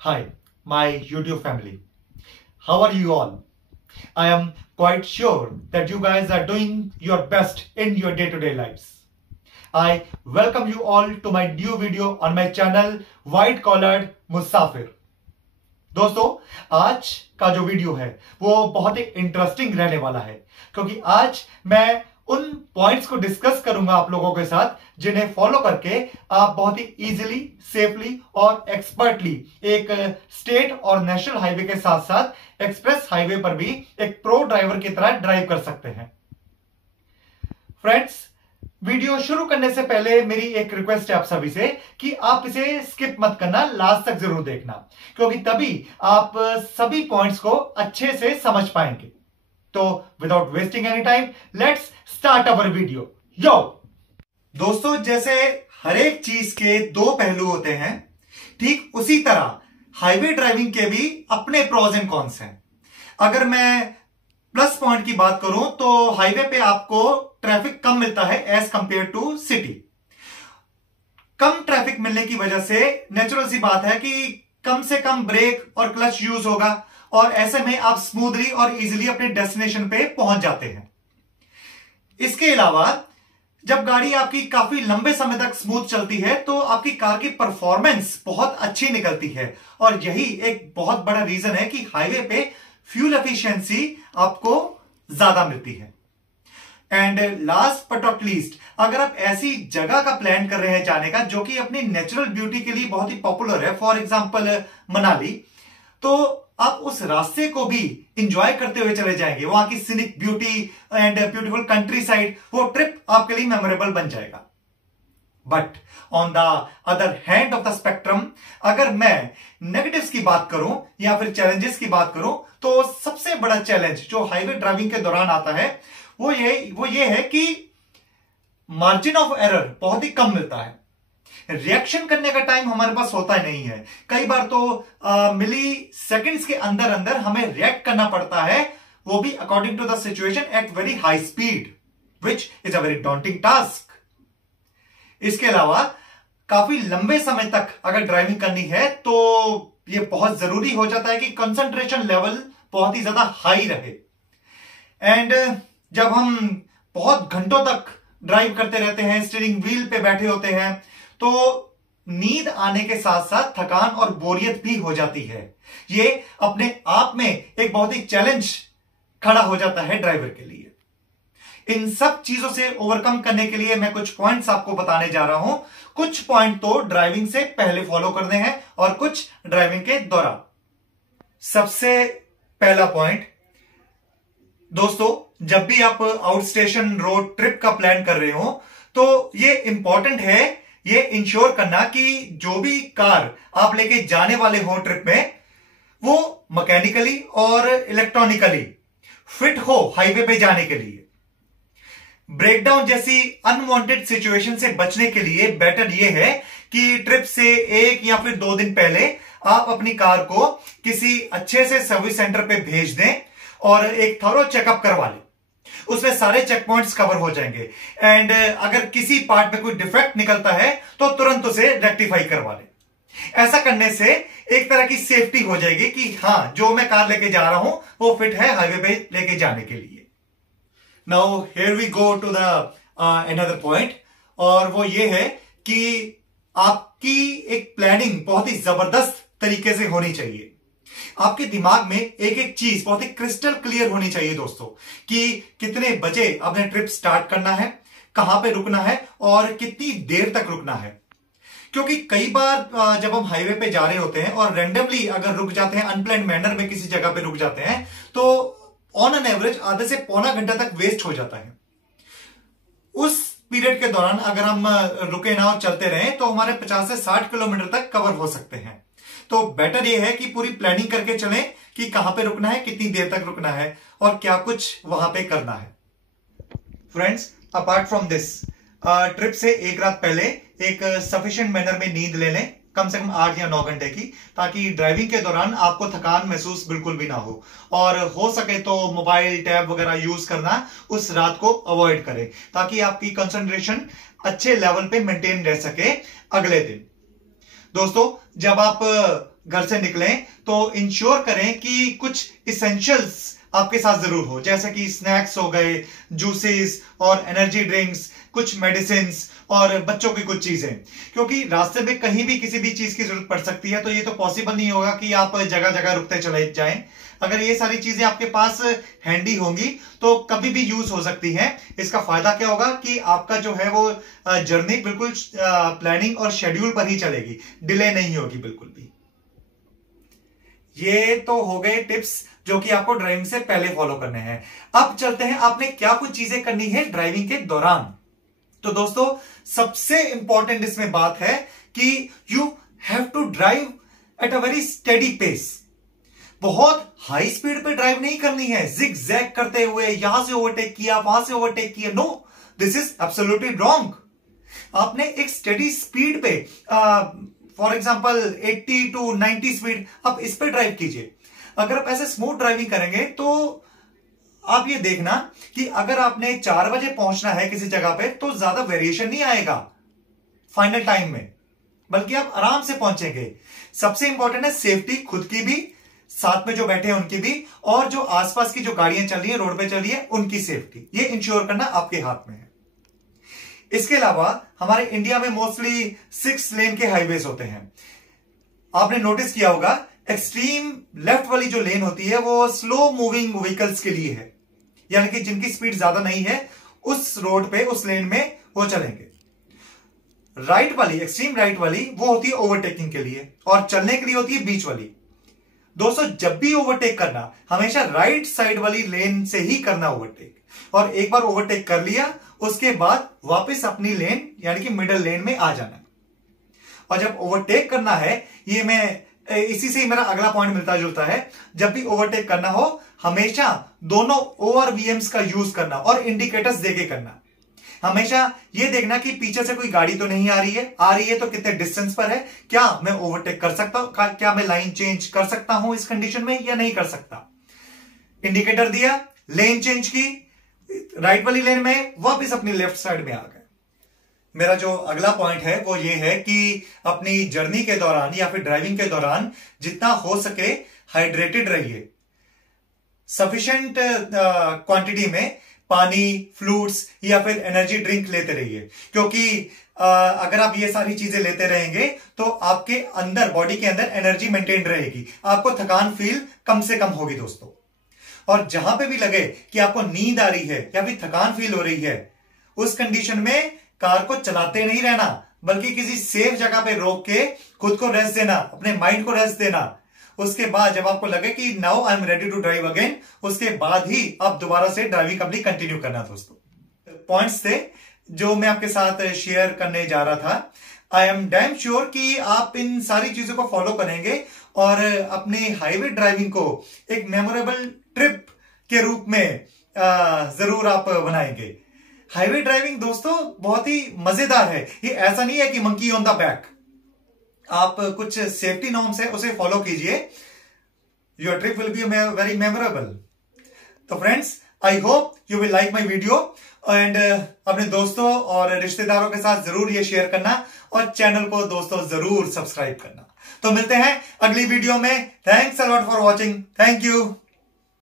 Hi, my YouTube family. How are you all? I am quite sure that you guys are doing your best in your day-to-day lives. I welcome you all to my new video on my channel White Collared Musafir. दोस्तों, आज का जो video है वो बहुत ही interesting रहने वाला है क्योंकि आज मैं उन पॉइंट्स को डिस्कस करूंगा आप लोगों के साथ जिन्हें फॉलो करके आप बहुत ही इजीली, सेफली और एक्सपर्टली एक स्टेट और नेशनल हाईवे के साथ साथ एक्सप्रेस हाईवे पर भी एक प्रो ड्राइवर की तरह ड्राइव कर सकते हैं। फ्रेंड्स, वीडियो शुरू करने से पहले मेरी एक रिक्वेस्ट है आप सभी से कि आप इसे स्किप मत करना, लास्ट तक जरूर देखना क्योंकि तभी आप सभी पॉइंट्स को अच्छे से समझ पाएंगे। तो without wasting any time, let's start our video. Yo दोस्तों, जैसे हर एक चीज के दो पहलू होते हैं, ठीक उसी तरह हाईवे ड्राइविंग के भी अपने प्रोज एंड कॉन्स हैं। अगर मैं प्लस पॉइंट की बात करूं तो हाईवे पे आपको ट्रैफिक कम मिलता है एज कंपेयर टू सिटी। कम ट्रैफिक मिलने की वजह से नेचुरल सी बात है कि कम से कम ब्रेक और क्लच यूज होगा और ऐसे में आप स्मूथली और इजीली अपने डेस्टिनेशन पे पहुंच जाते हैं। इसके अलावा जब गाड़ी आपकी काफी लंबे समय तक स्मूथ चलती है तो आपकी कार की परफॉर्मेंस बहुत अच्छी निकलती है और यही एक बहुत बड़ा रीजन है कि हाईवे पे फ्यूल एफिशिएंसी आपको ज्यादा मिलती है। And last but not least, अगर आप ऐसी जगह का प्लान कर रहे हैं जाने का जो कि अपनी नेचुरल ब्यूटी के लिए बहुत ही पॉपुलर है, फॉर एग्जांपल मनाली, तो आप उस रास्ते को भी इंजॉय करते हुए चले जाएंगे। वहां की scenic beauty and beautiful country side, वो ट्रिप आपके लिए मेमोरेबल बन जाएगा। But on the other hand of the spectrum, अगर मैं नेगेटिव्स की बात करूं या फिर चैलेंजेस की बात करूं, तो सबसे बड़ा चैलेंज जो हाईवे ड्राइविंग के दौरान आता है वो ये है कि मार्जिन ऑफ एरर बहुत ही कम मिलता है। रिएक्शन करने का टाइम हमारे पास होता ही नहीं है। कई बार तो मिली सेकेंड्स के अंदर अंदर हमें रिएक्ट करना पड़ता है, वो भी according to the situation at very high speed, which is a very daunting task. इसके अलावा काफी लंबे समय तक अगर ड्राइविंग करनी है तो यह बहुत जरूरी हो जाता है कि कंसंट्रेशन लेवल बहुत ही ज्यादा हाई रहे। एंड जब हम बहुत घंटों तक ड्राइव करते रहते हैं, स्टीयरिंग व्हील पे बैठे होते हैं, तो नींद आने के साथ साथ थकान और बोरियत भी हो जाती है। ये अपने आप में एक बहुत ही चैलेंज खड़ा हो जाता है ड्राइवर के लिए। इन सब चीजों से ओवरकम करने के लिए मैं कुछ पॉइंट्स आपको बताने जा रहा हूं। कुछ पॉइंट तो ड्राइविंग से पहले फॉलो करने हैं और कुछ ड्राइविंग के दौरान। सबसे पहला पॉइंट, दोस्तों, जब भी आप आउट स्टेशन रोड ट्रिप का प्लान कर रहे हो तो ये इंपॉर्टेंट है ये इंश्योर करना कि जो भी कार आप लेके जाने वाले हो ट्रिप में, वो मैकेनिकली और इलेक्ट्रॉनिकली फिट हो हाईवे पे जाने के लिए। ब्रेकडाउन जैसी अनवांटेड सिचुएशन से बचने के लिए बेटर ये है कि ट्रिप से 1 या फिर 2 दिन पहले आप अपनी कार को किसी अच्छे से सर्विस सेंटर पे भेज दें और एक थॉरो चेकअप करवा लें। उसमें सारे चेक पॉइंट्स कवर हो जाएंगे एंड अगर किसी पार्ट में कोई डिफेक्ट निकलता है तो तुरंत उसे रेक्टिफाई करवा लें। ऐसा करने से एक तरह की सेफ्टी हो जाएगी कि हाँ, जो मैं कार लेके जा रहा हूं वो फिट है हाईवे पे लेके जाने के लिए। Now here we go to the another point, और वो ये है कि आपकी एक प्लानिंग बहुत ही जबरदस्त तरीके से होनी चाहिए। आपके दिमाग में एक एक चीज बहुत ही क्रिस्टल क्लियर होनी चाहिए दोस्तों, कि कितने बजे अपने ट्रिप स्टार्ट करना है, कहां पे रुकना है और कितनी देर तक रुकना है। क्योंकि कई बार जब हम हाईवे पे जा रहे होते हैं और रैंडमली अगर रुक जाते हैं, अनप्लान्ड मैनर में किसी जगह पे रुक जाते हैं, तो ऑन एन एवरेज आधे से पौना घंटा तक वेस्ट हो जाता है। उस पीरियड के दौरान अगर हम रुके ना और चलते रहें तो हमारे 50 से 60 किलोमीटर तक कवर हो सकते हैं। तो बेटर ये है कि पूरी प्लानिंग करके चलें कि कहां पे रुकना है, कितनी देर तक रुकना है और क्या कुछ वहां पे करना है। Friends, apart from this, trip से एक रात पहले एक सफिशिएंट मैनर में नींद ले लें, कम से कम 8 या 9 घंटे की, ताकि ड्राइविंग के दौरान आपको थकान महसूस बिल्कुल भी ना हो और सके तो मोबाइल टैब वगैरह यूज करना उस रात को अवॉइड करें ताकि आपकी कंसंट्रेशन अच्छे लेवल पे मेंटेन रह सके अगले दिन। दोस्तों, जब आप घर से निकलें तो इंश्योर करें कि कुछ इसेंशियल्स आपके साथ जरूर हो, जैसे कि स्नैक्स हो गए, जूसेस और एनर्जी ड्रिंक्स, कुछ मेडिसिन और बच्चों की कुछ चीजें, क्योंकि रास्ते में कहीं भी किसी भी चीज की जरूरत पड़ सकती है। तो ये तो पॉसिबल नहीं होगा कि आप जगह जगह रुकते चले जाएं। अगर ये सारी चीजें आपके पास हैंडी होंगी तो कभी भी यूज हो सकती हैं। इसका फायदा क्या होगा कि आपका जो है वो जर्नी बिल्कुल प्लानिंग और शेड्यूल पर ही चलेगी, डिले नहीं होगी बिल्कुल भी। ये तो हो गए टिप्स जो कि आपको ड्राइविंग से पहले फॉलो करने हैं। अब चलते हैं आपने क्या कुछ चीजें करनी है ड्राइविंग के दौरान। तो दोस्तों सबसे इंपॉर्टेंट इसमें बात है कि you have to drive at a very steady pace. बहुत हाई स्पीड पे ड्राइव नहीं करनी है, जिग जैग करते हुए यहां से ओवरटेक किया, वहां से ओवरटेक किया। No, this is absolutely wrong. आपने एक स्टेडी स्पीड पे फॉर एग्जाम्पल 80 to 90 स्पीड आप इस पे ड्राइव कीजिए। अगर आप ऐसे स्मूथ ड्राइविंग करेंगे तो आप ये देखना कि अगर आपने 4 बजे पहुंचना है किसी जगह पे तो ज्यादा वेरिएशन नहीं आएगा फाइनल टाइम में, बल्कि आप आराम से पहुंचेंगे। सबसे इंपॉर्टेंट है सेफ्टी, खुद की भी, साथ में जो बैठे हैं उनकी भी, और जो आसपास की जो गाड़ियां चल रही है, रोड पे चल रही है, उनकी सेफ्टी। ये इंश्योर करना आपके हाथ में है। इसके अलावा हमारे इंडिया में मोस्टली 6 लेन के हाईवेज होते हैं। आपने नोटिस किया होगा एक्सट्रीम लेफ्ट वाली जो लेन होती है वो स्लो मूविंग व्हीकल्स के लिए है, यानी कि जिनकी स्पीड ज्यादा नहीं है उस रोड पे, उस लेन में वो चलेंगे। राइट वाली, एक्सट्रीम राइट वाली, वो होती है ओवरटेकिंग के लिए, और चलने के लिए होती है बीच वाली। दोस्तों जब भी ओवरटेक करना हमेशा राइट साइड वाली लेन से ही करना ओवरटेक, और एक बार ओवरटेक कर लिया उसके बाद वापस अपनी लेन यानी कि मिडिल लेन में आ जाना। और जब ओवरटेक करना है, ये मैं इसी से ही मेरा अगला पॉइंट मिलता जुलता है, जब भी ओवरटेक करना हो हमेशा दोनों ORVMs का यूज करना और इंडिकेटर्स देके करना। हमेशा ये देखना कि पीछे से कोई गाड़ी तो नहीं आ रही है तो कितने डिस्टेंस पर है, क्या मैं ओवरटेक कर सकता हूं, क्या मैं लाइन चेंज कर सकता हूं इस कंडीशन में या नहीं कर सकता। इंडिकेटर दिया, लेन चेंज की, राइट वाली लेन में, वापस अपनी लेफ्ट साइड में आ गए। मेरा जो अगला पॉइंट है वो ये है कि अपनी जर्नी के दौरान या फिर ड्राइविंग के दौरान जितना हो सके हाइड्रेटेड रहिए। सफिशिएंट क्वांटिटी में पानी, फ्रूट्स या फिर एनर्जी ड्रिंक लेते रहिए, क्योंकि अगर आप ये सारी चीजें लेते रहेंगे तो आपके अंदर, बॉडी के अंदर एनर्जी मेंटेन रहेगी, आपको थकान फील कम से कम होगी दोस्तों। और जहां पे भी लगे कि आपको नींद आ रही है या फिर थकान फील हो रही है, उस कंडीशन में कार को चलाते नहीं रहना, बल्कि किसी सेफ जगह पे रोक के खुद को रेस्ट देना, अपने माइंड को रेस्ट देना। उसके बाद जब आपको लगे कि now I am ready to drive again, उसके बाद ही आप दोबारा से ड्राइविंग अपनी कंटिन्यू करना। दोस्तों पॉइंट्स थे जो मैं आपके साथ शेयर करने जा रहा था। आई एम डैम श्योर कि आप इन सारी चीजों को फॉलो करेंगे और अपने हाईवे ड्राइविंग को एक मेमोरेबल ट्रिप के रूप में जरूर आप बनाएंगे। हाईवे ड्राइविंग दोस्तों बहुत ही मजेदार है। ये ऐसा नहीं है कि मंकी ऑन द बैक। आप कुछ सेफ्टी नॉर्म्स है उसे फॉलो कीजिए, your trip will be very memorable. तो friends, I hope you will like my video and अपने दोस्तों और रिश्तेदारों के साथ जरूर ये शेयर करना और चैनल को दोस्तों जरूर सब्सक्राइब करना। तो मिलते हैं अगली वीडियो में। Thanks a lot for watching. Thank you.